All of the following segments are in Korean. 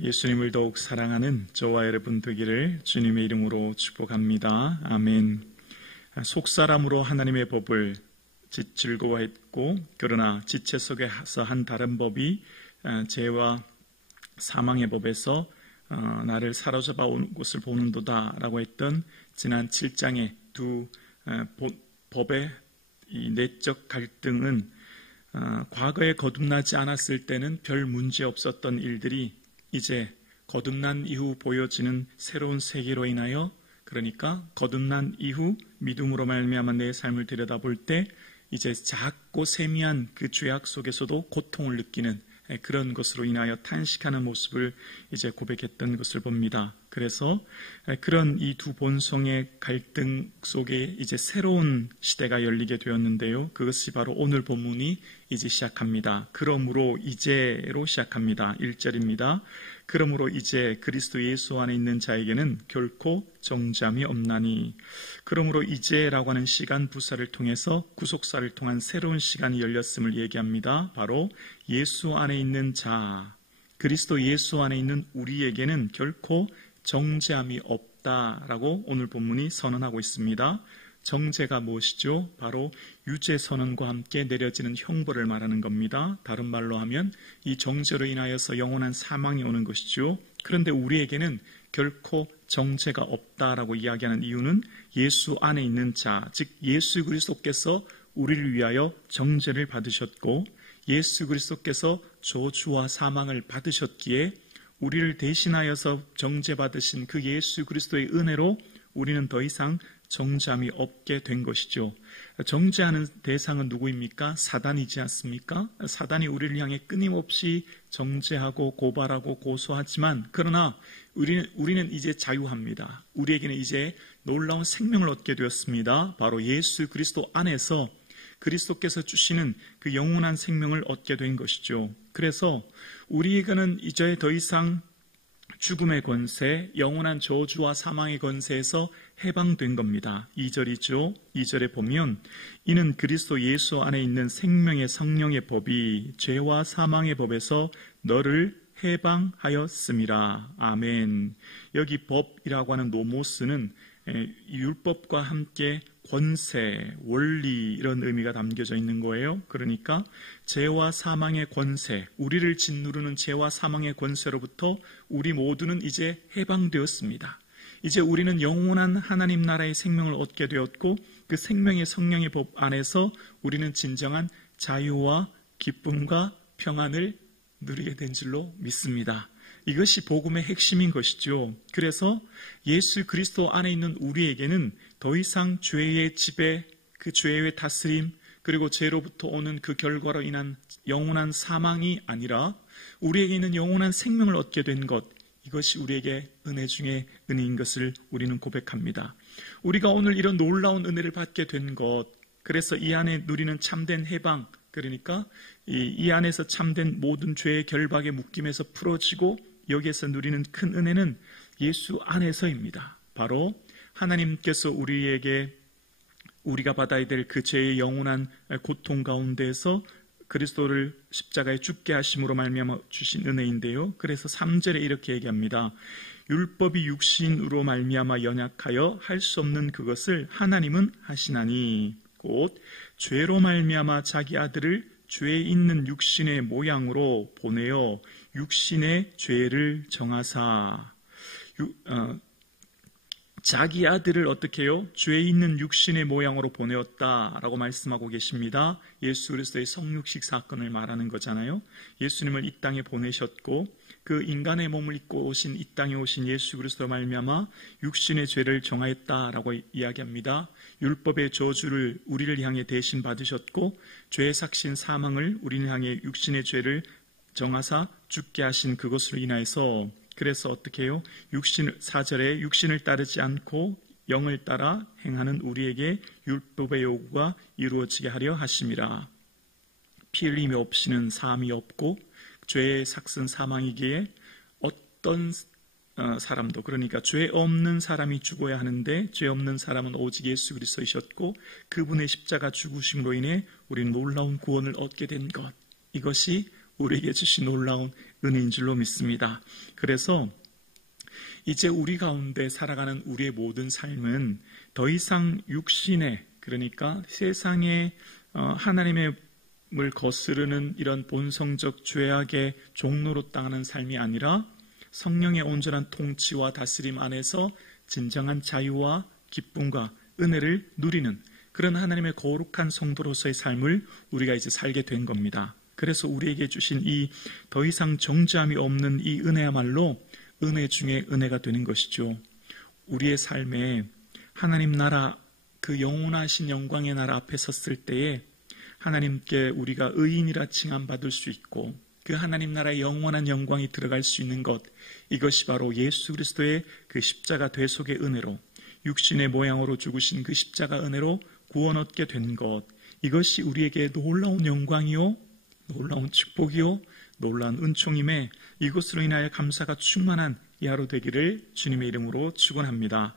예수님을 더욱 사랑하는 저와 여러분 되기를 주님의 이름으로 축복합니다. 아멘. 속사람으로 하나님의 법을 즐거워했고 그러나 지체 속에서 한 다른 법이 죄와 사망의 법에서 나를 사로잡아 온 것을 보는도다 라고 했던 지난 7장의 두 법의 이 내적 갈등은 과거에 거듭나지 않았을 때는 별 문제 없었던 일들이 이제 거듭난 이후 보여지는 새로운 세계로 인하여, 그러니까 거듭난 이후 믿음으로 말미암아 내 삶을 들여다볼 때 이제 작고 세미한 그 죄악 속에서도 고통을 느끼는 그런 것으로 인하여 탄식하는 모습을 이제 고백했던 것을 봅니다. 그래서 그런 이 두 본성의 갈등 속에 이제 새로운 시대가 열리게 되었는데요. 그것이 바로 오늘 본문이 이제 시작합니다. 그러므로 이제로 시작합니다. 1절입니다. 그러므로 이제 그리스도 예수 안에 있는 자에게는 결코 정죄함이 없나니. 그러므로 이제라고 하는 시간 부사를 통해서 구속사를 통한 새로운 시간이 열렸음을 얘기합니다. 바로 예수 안에 있는 자, 그리스도 예수 안에 있는 우리에게는 결코 정죄함이 없다라고 오늘 본문이 선언하고 있습니다. 정죄가 무엇이죠? 바로 유죄 선언과 함께 내려지는 형벌을 말하는 겁니다. 다른 말로 하면 이 정죄로 인하여서 영원한 사망이 오는 것이죠. 그런데 우리에게는 결코 정죄가 없다라고 이야기하는 이유는 예수 안에 있는 자, 즉 예수 그리스도께서 우리를 위하여 정죄를 받으셨고 예수 그리스도께서 저주와 사망을 받으셨기에 우리를 대신하여서 정죄받으신 그 예수 그리스도의 은혜로 우리는 더 이상 정죄함이 없게 된 것이죠. 정죄하는 대상은 누구입니까? 사단이지 않습니까? 사단이 우리를 향해 끊임없이 정죄하고 고발하고 고소하지만 그러나 우리는 이제 자유합니다. 우리에게는 이제 놀라운 생명을 얻게 되었습니다. 바로 예수 그리스도 안에서 그리스도께서 주시는 그 영원한 생명을 얻게 된 것이죠. 그래서 우리에게는 이제 더 이상 죽음의 권세, 영원한 저주와 사망의 권세에서 해방된 겁니다. 2절이죠. 2절에 보면 이는 그리스도 예수 안에 있는 생명의 성령의 법이 죄와 사망의 법에서 너를 해방하였음이라. 아멘. 여기 법이라고 하는 노모스는 율법과 함께 권세, 원리 이런 의미가 담겨져 있는 거예요. 그러니까 죄와 사망의 권세, 우리를 짓누르는 죄와 사망의 권세로부터 우리 모두는 이제 해방되었습니다. 이제 우리는 영원한 하나님 나라의 생명을 얻게 되었고 그 생명의 성령의 법 안에서 우리는 진정한 자유와 기쁨과 평안을 누리게 된 줄로 믿습니다. 이것이 복음의 핵심인 것이죠. 그래서 예수 그리스도 안에 있는 우리에게는 더 이상 죄의 지배, 그 죄의 다스림, 그리고 죄로부터 오는 그 결과로 인한 영원한 사망이 아니라 우리에게 있는 영원한 생명을 얻게 된 것, 이것이 우리에게 은혜 중에 은혜인 것을 우리는 고백합니다. 우리가 오늘 이런 놀라운 은혜를 받게 된 것, 그래서 이 안에 누리는 참된 해방, 그러니까 이 안에서 참된 모든 죄의 결박의 묶임에서 풀어지고 여기에서 누리는 큰 은혜는 예수 안에서입니다. 바로 하나님께서 우리가 받아야 될 그 죄의 영원한 고통 가운데에서 그리스도를 십자가에 죽게 하심으로 말미암아 주신 은혜인데요. 그래서 3절에 이렇게 얘기합니다. 율법이 육신으로 말미암아 연약하여 할 수 없는 그것을 하나님은 하시나니 곧 죄로 말미암아 자기 아들을 죄 있는 육신의 모양으로 보내어 육신의 죄를 정하사. 자기 아들을 어떻게 해요? 죄 있는 육신의 모양으로 보내었다라고 말씀하고 계십니다. 예수 그리스도의 성육식 사건을 말하는 거잖아요. 예수님을 이 땅에 보내셨고 그 인간의 몸을 입고 오신 이 땅에 오신 예수 그리스도 말미암아 육신의 죄를 정하였다라고 이야기합니다. 율법의 저주를 우리를 향해 대신 받으셨고 죄의 삭신 사망을 우리를 향해 육신의 죄를 정하사 죽게 하신 그것으로 인하여서 그래서 어떻게 해요? 4절에 육신을 따르지 않고 영을 따라 행하는 우리에게 율법의 요구가 이루어지게 하려 하심이라. 피 흘림이 없이는 사함이 없고 죄의 삭슨 사망이기에 어떤 사람도, 그러니까 죄 없는 사람이 죽어야 하는데 죄 없는 사람은 오직 예수 그리스도이셨고 그분의 십자가 죽으심으로 인해 우리는 놀라운 구원을 얻게 된 것, 이것이 우리에게 주신 놀라운 은혜인 줄로 믿습니다. 그래서 이제 우리 가운데 살아가는 우리의 모든 삶은 더 이상 육신의, 그러니까 세상의 하나님의 을 거스르는 이런 본성적 죄악의 종로로 당하는 삶이 아니라 성령의 온전한 통치와 다스림 안에서 진정한 자유와 기쁨과 은혜를 누리는 그런 하나님의 거룩한 성도로서의 삶을 우리가 이제 살게 된 겁니다. 그래서 우리에게 주신 이 더 이상 정죄함이 없는 이 은혜야말로 은혜 중에 은혜가 되는 것이죠. 우리의 삶에 하나님 나라, 그 영원하신 영광의 나라 앞에 섰을 때에 하나님께 우리가 의인이라 칭함받을 수 있고 그 하나님 나라의 영원한 영광이 들어갈 수 있는 것, 이것이 바로 예수 그리스도의 그 십자가 대속의 은혜로, 육신의 모양으로 죽으신 그 십자가 은혜로 구원 얻게 된 것, 이것이 우리에게 놀라운 영광이요, 놀라운 축복이요, 놀라운 은총임에 이것으로 인하여 감사가 충만한 이 하루 되기를 주님의 이름으로 축원합니다.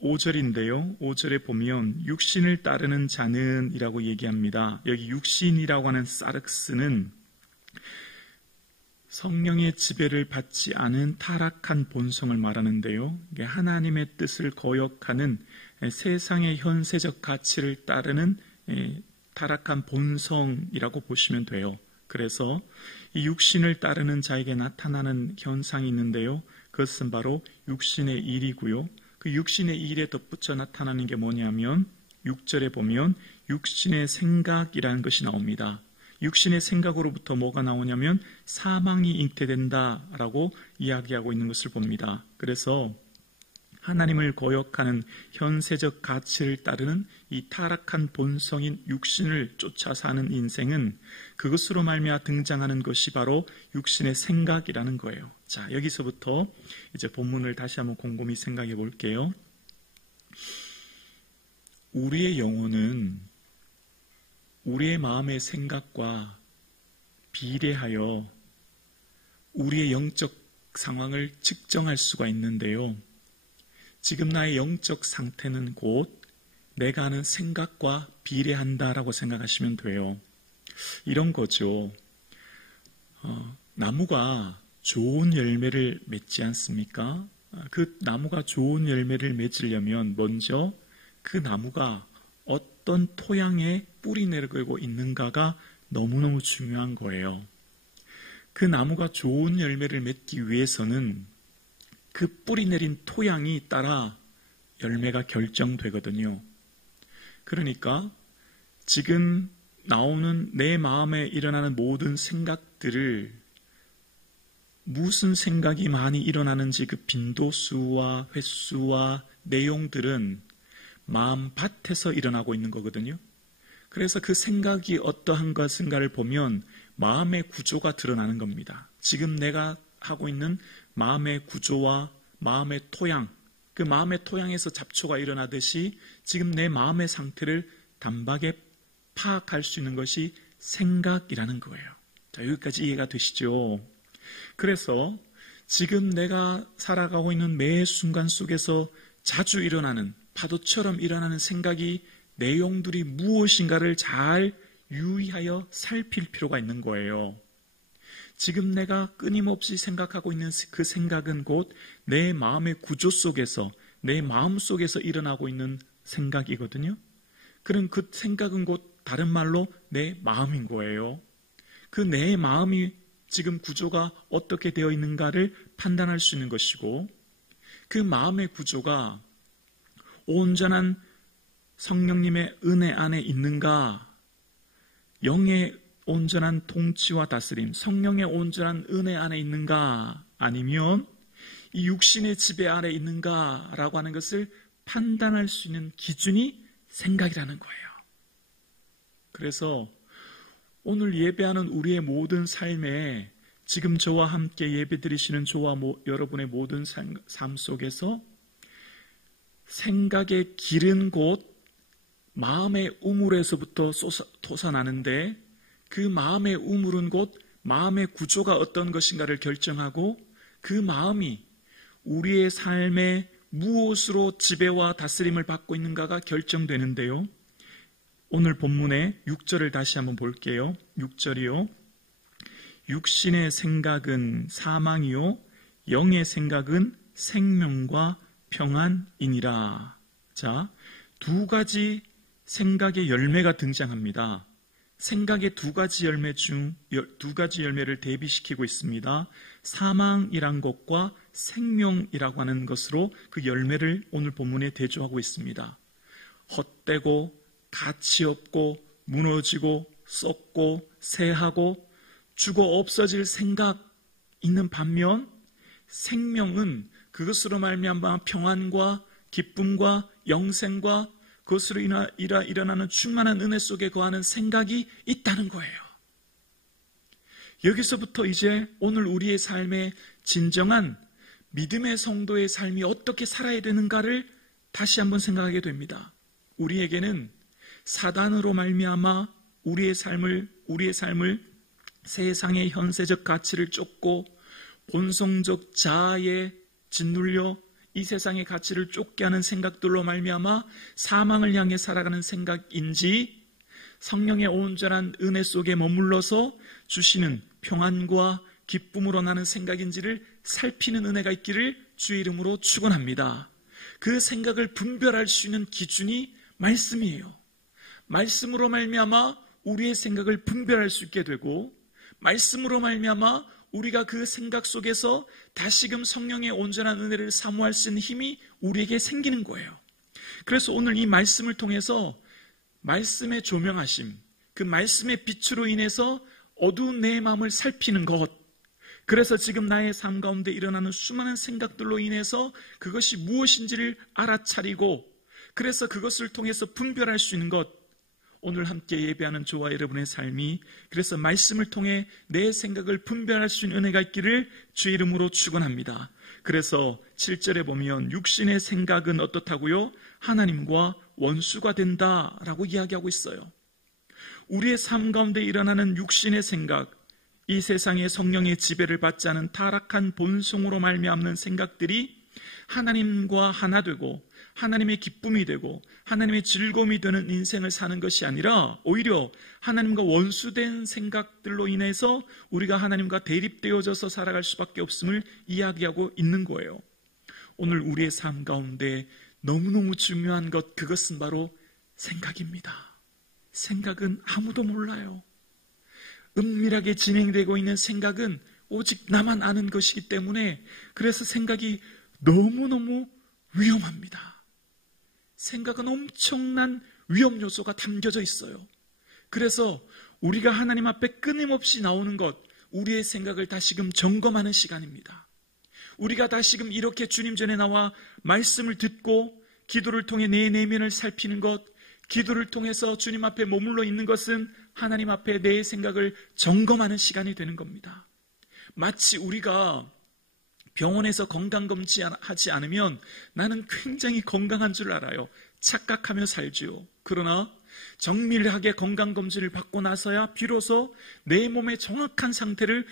5절인데요. 5절에 보면 육신을 따르는 자는 이라고 얘기합니다. 여기 육신이라고 하는 사륵스는 성령의 지배를 받지 않은 타락한 본성을 말하는데요. 하나님의 뜻을 거역하는 세상의 현세적 가치를 따르는 타락한 본성이라고 보시면 돼요. 그래서 이 육신을 따르는 자에게 나타나는 현상이 있는데요. 그것은 바로 육신의 일이고요. 그 육신의 일에 덧붙여 나타나는 게 뭐냐면 6절에 보면 육신의 생각이라는 것이 나옵니다. 육신의 생각으로부터 뭐가 나오냐면 사망이 잉태된다라고 이야기하고 있는 것을 봅니다. 그래서 하나님을 거역하는 현세적 가치를 따르는 이 타락한 본성인 육신을 쫓아 사는 인생은 그것으로 말미암아 등장하는 것이 바로 육신의 생각이라는 거예요. 자, 여기서부터 이제 본문을 다시 한번 곰곰이 생각해 볼게요. 우리의 영혼은 우리의 마음의 생각과 비례하여 우리의 영적 상황을 측정할 수가 있는데요. 지금 나의 영적 상태는 곧 내가 하는 생각과 비례한다라고 생각하시면 돼요. 이런 거죠. 나무가 좋은 열매를 맺지 않습니까? 그 나무가 좋은 열매를 맺으려면 먼저 그 나무가 어떤 토양에 뿌리 내리고 있는가가 너무너무 중요한 거예요. 그 나무가 좋은 열매를 맺기 위해서는 그 뿌리 내린 토양이 따라 열매가 결정되거든요. 그러니까 지금 나오는 내 마음에 일어나는 모든 생각들을 무슨 생각이 많이 일어나는지 그 빈도수와 횟수와 내용들은 마음밭에서 일어나고 있는 거거든요. 그래서 그 생각이 어떠한 것인가를 보면 마음의 구조가 드러나는 겁니다. 지금 내가 하고 있는 마음의 구조와 마음의 토양, 그 마음의 토양에서 잡초가 일어나듯이 지금 내 마음의 상태를 단박에 파악할 수 있는 것이 생각이라는 거예요. 자, 여기까지 이해가 되시죠? 그래서 지금 내가 살아가고 있는 매 순간 속에서 자주 일어나는 파도처럼 일어나는 생각이 내용들이 무엇인가를 잘 유의하여 살필 필요가 있는 거예요. 지금 내가 끊임없이 생각하고 있는 그 생각은 곧 내 마음의 구조 속에서, 내 마음 속에서 일어나고 있는 생각이거든요. 그럼 그 생각은 곧 다른 말로 내 마음인 거예요. 그 내 마음이 지금 구조가 어떻게 되어 있는가를 판단할 수 있는 것이고, 그 마음의 구조가 온전한 성령님의 은혜 안에 있는가, 영의 온전한 통치와 다스림, 성령의 온전한 은혜 안에 있는가, 아니면 이 육신의 지배 아래 있는가라고 하는 것을 판단할 수 있는 기준이 생각이라는 거예요. 그래서 오늘 예배하는 우리의 모든 삶에 지금 저와 함께 예배드리시는 저와 여러분의 모든 삶 속에서 생각의 길은 곧 마음의 우물에서부터 솟아나는데, 그 마음의 우물은 곧 마음의 구조가 어떤 것인가를 결정하고 그 마음이 우리의 삶에 무엇으로 지배와 다스림을 받고 있는가가 결정되는데요. 오늘 본문의 6절을 다시 한번 볼게요. 6절이요. 육신의 생각은 사망이요 영의 생각은 생명과 평안이니라. 자, 두 가지 생각의 열매가 등장합니다. 생각의 두 가지 열매를 대비시키고 있습니다. 사망이란 것과 생명이라고 하는 것으로 그 열매를 오늘 본문에 대조하고 있습니다. 헛되고 가치 없고 무너지고 썩고 쇠하고 죽어 없어질 생각 있는 반면 생명은 그것으로 말미암아 평안과 기쁨과 영생과 그것으로 일어나는 충만한 은혜 속에 거하는 생각이 있다는 거예요. 여기서부터 이제 오늘 우리의 삶의 진정한 믿음의 성도의 삶이 어떻게 살아야 되는가를 다시 한번 생각하게 됩니다. 우리에게는 사단으로 말미암아 우리의 삶을 세상의 현세적 가치를 쫓고 본성적 자아에 짓눌려 이 세상의 가치를 쫓게 하는 생각들로 말미암아 사망을 향해 살아가는 생각인지 성령의 온전한 은혜 속에 머물러서 주시는 평안과 기쁨으로 나는 생각인지를 살피는 은혜가 있기를 주의 이름으로 축원합니다. 그 생각을 분별할 수 있는 기준이 말씀이에요. 말씀으로 말미암아 우리의 생각을 분별할 수 있게 되고 말씀으로 말미암아 우리가 그 생각 속에서 다시금 성령의 온전한 은혜를 사모할 수 있는 힘이 우리에게 생기는 거예요. 그래서 오늘 이 말씀을 통해서 말씀의 조명하심, 그 말씀의 빛으로 인해서 어두운 내 마음을 살피는 것, 그래서 지금 나의 삶 가운데 일어나는 수많은 생각들로 인해서 그것이 무엇인지를 알아차리고 그래서 그것을 통해서 분별할 수 있는 것, 오늘 함께 예배하는 저와 여러분의 삶이 그래서 말씀을 통해 내 생각을 분별할 수 있는 은혜가 있기를 주의 이름으로 축원합니다. 그래서 7절에 보면 육신의 생각은 어떻다고요? 하나님과 원수가 된다라고 이야기하고 있어요. 우리의 삶 가운데 일어나는 육신의 생각, 이 세상의 성령의 지배를 받지 않은 타락한 본성으로 말미암는 생각들이 하나님과 하나 되고 하나님의 기쁨이 되고 하나님의 즐거움이 되는 인생을 사는 것이 아니라 오히려 하나님과 원수된 생각들로 인해서 우리가 하나님과 대립되어져서 살아갈 수밖에 없음을 이야기하고 있는 거예요. 오늘 우리의 삶 가운데 너무너무 중요한 것, 그것은 바로 생각입니다. 생각은 아무도 몰라요. 은밀하게 진행되고 있는 생각은 오직 나만 아는 것이기 때문에 그래서 생각이 너무너무 위험합니다. 생각은 엄청난 위험 요소가 담겨져 있어요. 그래서 우리가 하나님 앞에 끊임없이 나오는 것, 우리의 생각을 다시금 점검하는 시간입니다. 우리가 다시금 이렇게 주님 전에 나와 말씀을 듣고 기도를 통해 내 내면을 살피는 것, 기도를 통해서 주님 앞에 머물러 있는 것은 하나님 앞에 내 생각을 점검하는 시간이 되는 겁니다. 마치 우리가 병원에서 건강검진하지 않으면 나는 굉장히 건강한 줄 알아요. 착각하며 살지요. 그러나 정밀하게 건강검진을 받고 나서야 비로소 내 몸의 정확한 상태를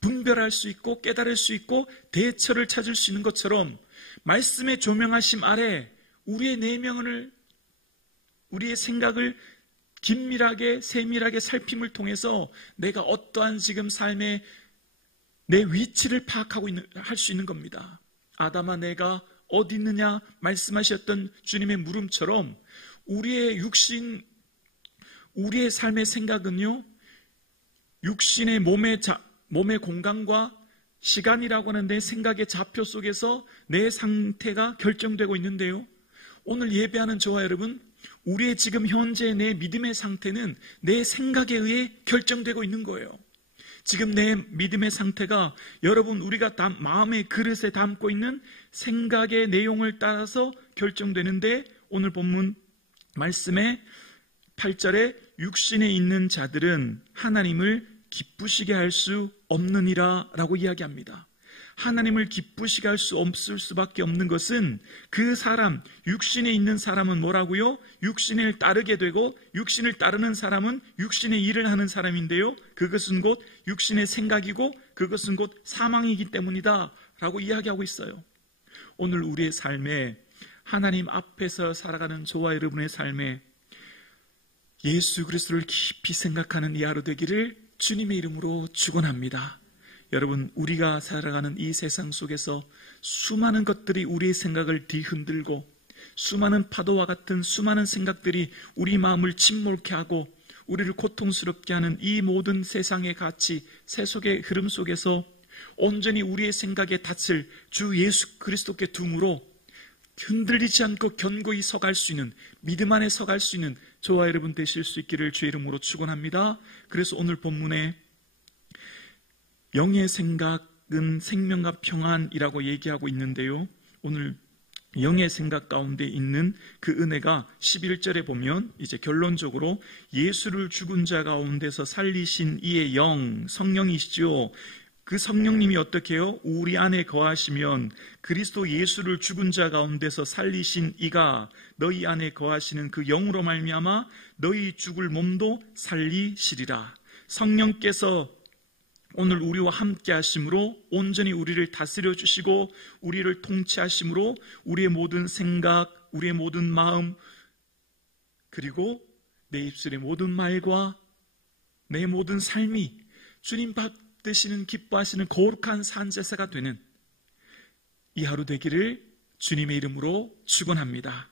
분별할 수 있고 깨달을 수 있고 대처를 찾을 수 있는 것처럼 말씀의 조명하심 아래 우리의 내면을, 우리의 생각을 긴밀하게 세밀하게 살핌을 통해서 내가 어떠한 지금 삶의 내 위치를 파악하고 할 수 있는 겁니다. 아담아 내가 어디 있느냐 말씀하셨던 주님의 물음처럼 우리의 육신, 우리의 삶의 생각은요, 육신의 몸의 공간과 시간이라고 하는 내 생각의 좌표 속에서 내 상태가 결정되고 있는데요. 오늘 예배하는 저와 여러분, 우리의 지금 현재 내 믿음의 상태는 내 생각에 의해 결정되고 있는 거예요. 지금 내 믿음의 상태가 여러분 우리가 마음의 그릇에 담고 있는 생각의 내용을 따라서 결정되는데 오늘 본문 말씀에 8절에 육신에 있는 자들은 하나님을 기쁘시게 할 수 없느니라 라고 이야기합니다. 하나님을 기쁘시게 할 수 없을 수밖에 없는 것은 그 사람, 육신에 있는 사람은 뭐라고요? 육신을 따르게 되고 육신을 따르는 사람은 육신의 일을 하는 사람인데요. 그것은 곧 육신의 생각이고 그것은 곧 사망이기 때문이다 라고 이야기하고 있어요. 오늘 우리의 삶에 하나님 앞에서 살아가는 저와 여러분의 삶에 예수 그리스도를 깊이 생각하는 이 하루 되기를 주님의 이름으로 축원합니다. 여러분, 우리가 살아가는 이 세상 속에서 수많은 것들이 우리의 생각을 뒤흔들고 수많은 파도와 같은 수많은 생각들이 우리 마음을 침몰케 하고 우리를 고통스럽게 하는 이 모든 세상의 가치, 세속의 흐름 속에서 온전히 우리의 생각의 닻을 주 예수 그리스도께 둠으로 흔들리지 않고 견고히 서갈 수 있는, 믿음 안에 서갈 수 있는 저와 여러분 되실 수 있기를 주의 이름으로 축원합니다. 그래서 오늘 본문에 영의 생각은 생명과 평안이라고 얘기하고 있는데요. 오늘 영의 생각 가운데 있는 그 은혜가 11절에 보면 이제 결론적으로 예수를 죽은 자 가운데서 살리신 이의 영, 성령이시죠. 그 성령님이 어떻게 해요? 우리 안에 거하시면 그리스도 예수를 죽은 자 가운데서 살리신 이가 너희 안에 거하시는 그 영으로 말미암아 너희 죽을 몸도 살리시리라. 성령께서 오늘 우리와 함께 하심으로 온전히 우리를 다스려 주시고 우리를 통치하심으로 우리의 모든 생각, 우리의 모든 마음, 그리고 내 입술의 모든 말과 내 모든 삶이 주님 받으시는 기뻐하시는 거룩한 산제사가 되는 이 하루 되기를 주님의 이름으로 축원합니다.